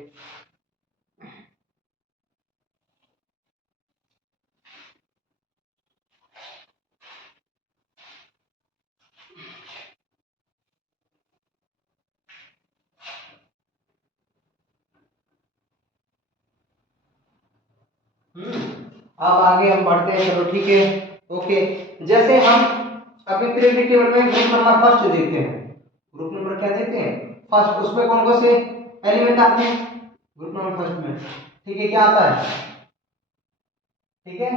अब आगे हम बढ़ते हैं, चलो ठीक है, ओके। जैसे हम अभी पीरियोडिक टेबल में ग्रुप नंबर फर्स्ट देखते हैं, ग्रुप नंबर क्या देखते हैं, फर्स्ट। उसमें कौन कौन से एलिमेंट आते हैं ग्रुप नंबर फर्स्ट में, ठीक है, क्या आता है, ठीक है,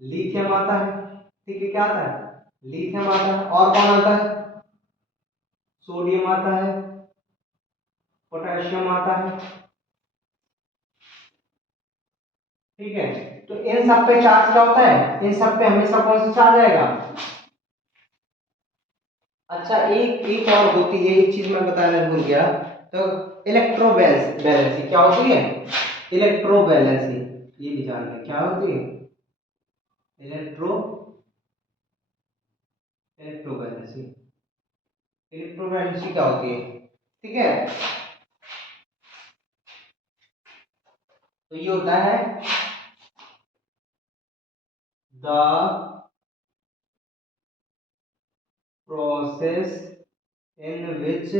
लिथियम आता है। ठीक है, क्या आता है, लिथियम आता है। और कौन आता है, सोडियम आता है, पोटेशियम आता है। ठीक है, तो इन सब पे चार्ज क्या होता है, इन सब पे हमेशा कौन सा चार्ज आएगा। अच्छा, एक एक और होती है, एक चीज मैं बताना भूल गया, तो इलेक्ट्रोवैलेंसी क्या होती है, इलेक्ट्रोवैलेंसी, ये भी जान लें क्या होती है, इलेक्ट्रोवैलेंसी। इलेक्ट्रोवैलेंसी क्या होती है, ठीक है। तो ये होता है the process in which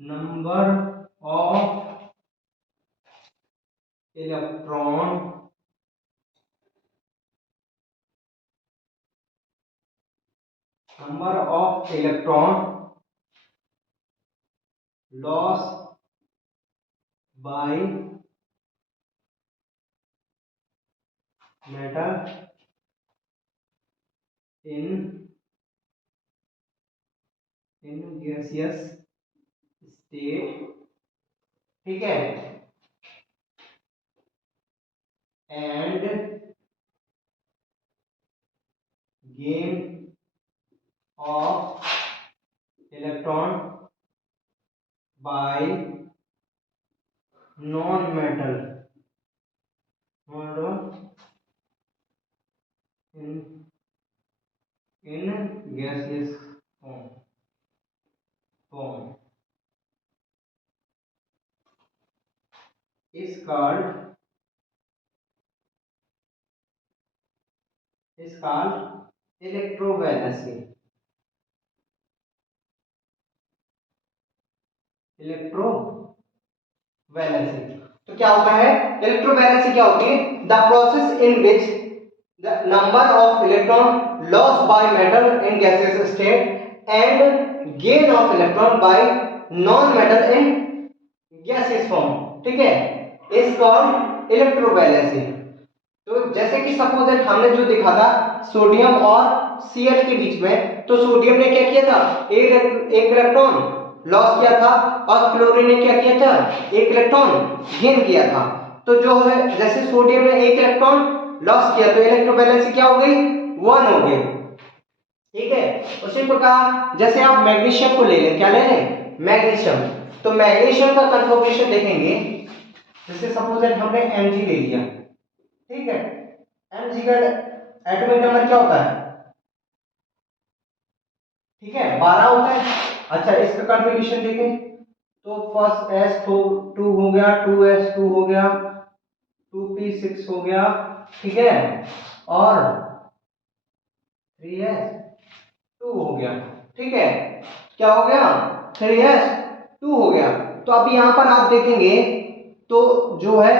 number of electron loss by metal in gaseous state, ठीक है, and gain of electron by non metal in gaseous form is called electrovalency. तो क्या होता है इलेक्ट्रोवैलेंसी, क्या होती है the process in which the number of electron loss by metal in gaseous state and gain of electron by non metal in gaseous form, ठीक है, is called electrovalency. तो जैसे कि सपोज दैट हमने जो देखा था सोडियम और Cl के बीच में, तो सोडियम ने क्या किया था, एक इलेक्ट्रॉन लॉस किया था और क्लोरीन ने क्या किया था, एक इलेक्ट्रॉन गेन किया था। तो जो है जैसे सोडियम ने एक इलेक्ट्रॉन लॉस किया तो इलेक्ट्रोवैलेंसी क्या हो गई, 1 हो गई, ठीक है। उसी प्रकार जैसे आप मैग्नीशियम को ले लें, क्या ले लें, मैग्नीशियम, तो मैग्नीशियम का कंफर्मेशन देखेंगे, जैसे सपोज दैट हमने Mg ले लिया, ठीक है, Mg का एटॉमिक नंबर क्या होता है, ठीक है, 12 होता है। अच्छा इसका कॉन्फ़िगरेशन देखें तो फर्स्ट S2 हो गया, 2S2 हो गया, 2p6 हो गया, ठीक है, और 3S2 हो गया, ठीक है, क्या हो गया, 3S2 हो गया। तो अब यहां पर आप देखेंगे तो जो है,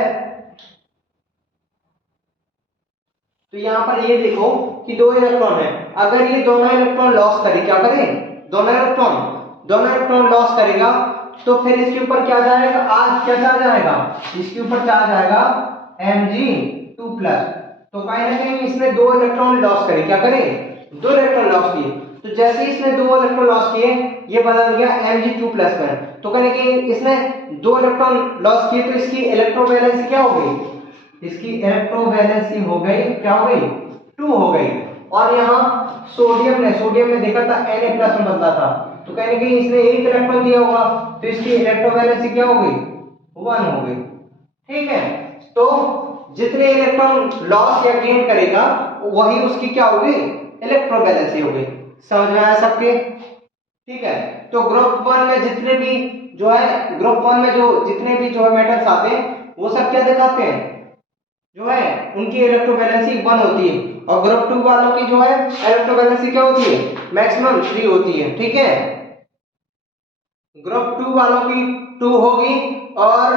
तो यहां पर ये देखो कि दो इलेक्ट्रॉन है, अगर ये दोनों इलेक्ट्रॉन लॉस करे, क्या करें, दोनों इलेक्ट्रॉन लॉस करेगा, तो फिर इसके ऊपर क्या जाएगा, आज क्या चार्ज आएगा, इसके ऊपर चार्ज आएगा Mg2+। तो कहीं ना कहीं इसने दो इलेक्ट्रॉन लॉस करे, क्या करे, दो इलेक्ट्रॉन लॉस किए, तो जैसे इसने दो इलेक्ट्रॉन लॉस किए ये बदल गया Mg2+ में, तो कहीं ना कहीं इसने दो इलेक्ट्रॉन लॉस किए तो इसकी इलेक्ट्रोवैलेंसी क्या हो गई, इसकी इलेक्ट्रोवैलेंसी हो गई, क्या हो गई, 2 हो गई। और यहाँ सोडियम ने देखा था Na+ में बदला था, तो कहीं ना कहीं इसने एक इलेक्ट्रॉन दिया होगा, तो इसकी इलेक्ट्रोवैलेंसी क्या हो गई, 1 हो गई, ठीक है। तो जितने इलेक्ट्रॉन लॉस या गेन करेगा वही उसकी क्या होगी, इलेक्ट्रोवैलेंसी होगी। समझ में आया सबके, ठीक है। तो ग्रुप 1 में जितने भी जो है, ग्रुप 1 में जो जितने भी जो है मेटल्स आते हैं वो सब क्या दिखाते हैं, जो है उनकी इलेक्ट्रोवैलेंसी 1 होती है, और ग्रुप 2 वालों की जो है इलेक्ट्रोवैलेंसी क्या होती है, मैक्सिमम 3 होती है, ठीक है। ग्रुप 2 वालों की 2 होगी, और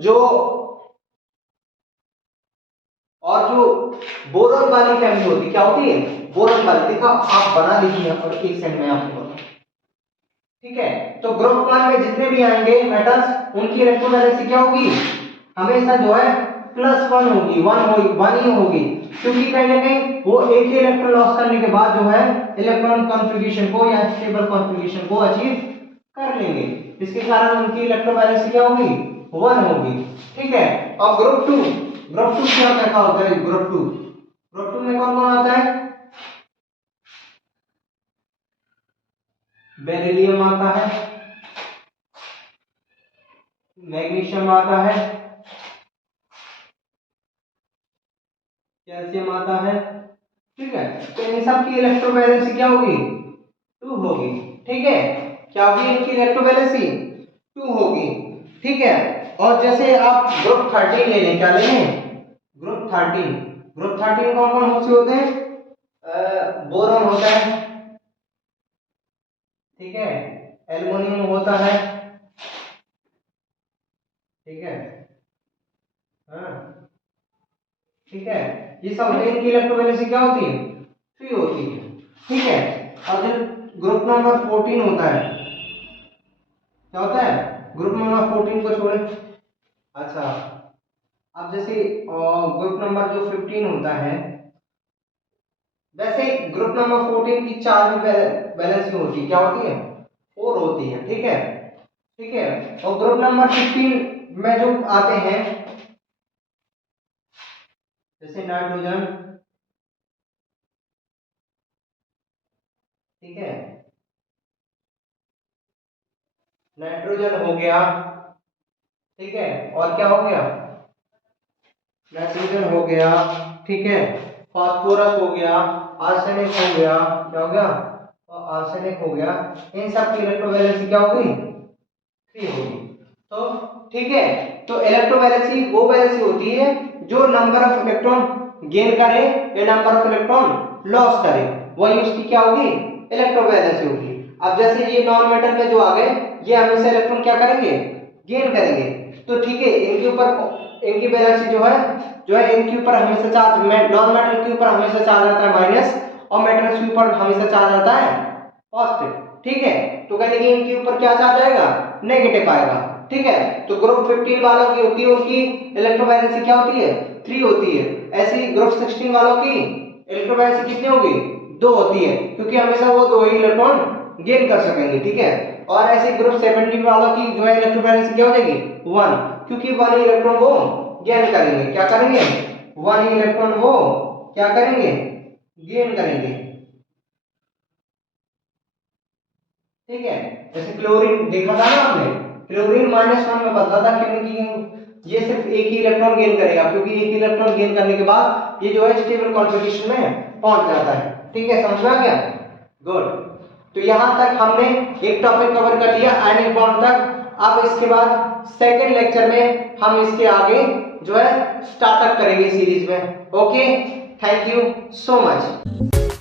जो जो बोरॉन वाली फैमिली होती है, क्या होती है, बोरॉन वाली, देखा आप बना लीजिए यहाँ पर, एक सेकंड में आपको बताऊं, ठीक है। तो ग्रुप 1 में जितने भी आएंगे मेटल्स उनकी इलेक्ट्रोवैलेंसी क्या होगी, हमेशा जो है +1 होगी, 1 ही होगी, क्योंकि कहीं ना कहीं वो एक ही इलेक्ट्रॉन लॉस करने के बाद जो है इलेक्ट्रॉन कॉन्फ़िगरेशन को या स्टेबल कॉन्फ़िगरेशन को अचीव कर लेंगे, इसके कारण उनकी इलेक्ट्रोवैलेंसी क्या होगी, 1 होगी, ठीक है। और ग्रुप 2 क्या देखा होता है, ग्रुप 2 में कौन कौन आता है, बेरिलियम आता है, मैग्नीशियम आता है, कैल्शियम आता है, ठीक है। तो इन सब की इलेक्ट्रोवैलेंसी क्या होगी, 2 होगी, ठीक है। क्या होगी इनकी इलेक्ट्रोवैलेंसी, 2 होगी, ठीक है। और जैसे आप ग्रुप 13 ले लें, क्या ले लें, ग्रुप 13, ग्रुप 13 कौन कौन से होते हैं, बोरॉन होता है, ठीक है, एल्युमिनियम होता है, ठीक है, हाँ, ठीक है। ये सब इनकी इलेक्ट्रोवैलेंसी क्या होती है, 3 होती है, ठीक है। और जो ग्रुप नंबर 14 होता है, क्या होता है, ग्रुप नंबर 14 को छोड़े, अच्छा, अब जैसे ग्रुप नंबर जो 15 होता है, वैसे ग्रुप नंबर 14 की 4 वैलेंसी होती है, क्या होती है, 4 होती है, ठीक है, ठीक है। और ग्रुप नंबर 15 में जो आते हैं, जैसे नाइट्रोजन, ठीक है, नाइट्रोजन हो गया, ठीक है, और क्या हो गया, नाइट्रोजन हो गया, ठीक है, फास्फोरस हो गया, आर्सेनिक हो गया, क्या हो गया, और आर्सेनिक हो गया, इन सब की इलेक्ट्रोवैलेंसी क्या होगी, 3 होगी। तो ठीक है, तो इलेक्ट्रोवैलेंसी वो वैलेंसी होती है जो नंबर ऑफ इलेक्ट्रॉन गेन करे या नंबर ऑफ इलेक्ट्रॉन लॉस करे, वही उसकी क्या होगी, इलेक्ट्रोवैलेंसी होगी। अब जैसे ये नॉन मेटल में जो आ गए, ये हमेशा इलेक्ट्रॉन क्या करेंगे, गेन करेंगे, तो ठीक है, इनके ऊपर इनकी वैलेंसी जो है इनके ऊपर हमेशा चार्ज, नॉन मेटल के ऊपर हमेशा चार्ज आता है माइनस, और मेटल्स के ऊपर हमेशा चार्ज आता है पॉजिटिव, ठीक है। तो कहते हैं कि इनके ऊपर क्या चार्ज आएगा, नेगेटिव आएगा, ठीक है। तो ग्रुप 15 वालों की होती है, उनकी इलेक्ट्रोवैलेंसी क्या होती है, 3 होती है। ऐसी ग्रुप 16 वालों की इलेक्ट्रोवैलेंसी कितनी होगी, 2 होती है, क्योंकि हमेशा वो 2 ही इलेक्ट्रॉन गेन कर सकेंगे, ठीक है। और ऐसे ग्रुप 17 वालों की जो है इलेक्ट्रोवैलेंसी क्या हो जाएगी, 1, क्योंकि 1 इलेक्ट्रॉन वो गेन करेंगे, क्या करेंगे, 1 इलेक्ट्रॉन वो क्या करेंगे, गेन करेंगे, ठीक है। जैसे क्लोरीन देखा था ना आपने, क्लोरीन -1 में बदला था, क्योंकि ये सिर्फ एक ही इलेक्ट्रॉन गेन करेगा, क्योंकि एक ही इलेक्ट्रॉन गेन करने के बाद ये जो है स्टेबल कॉन्फ़िगरेशन में पहुंच जाता है, ठीक है, समझ में आ गया, गुड। तो यहां तक हमने एक टॉपिक कवर कर लिया आयनिक बॉन्ड तक। अब इसके बाद सेकंड लेक्चर में हम इसके आगे जो है स्टार्टअप करेंगे सीरीज में, okay, thank you so much.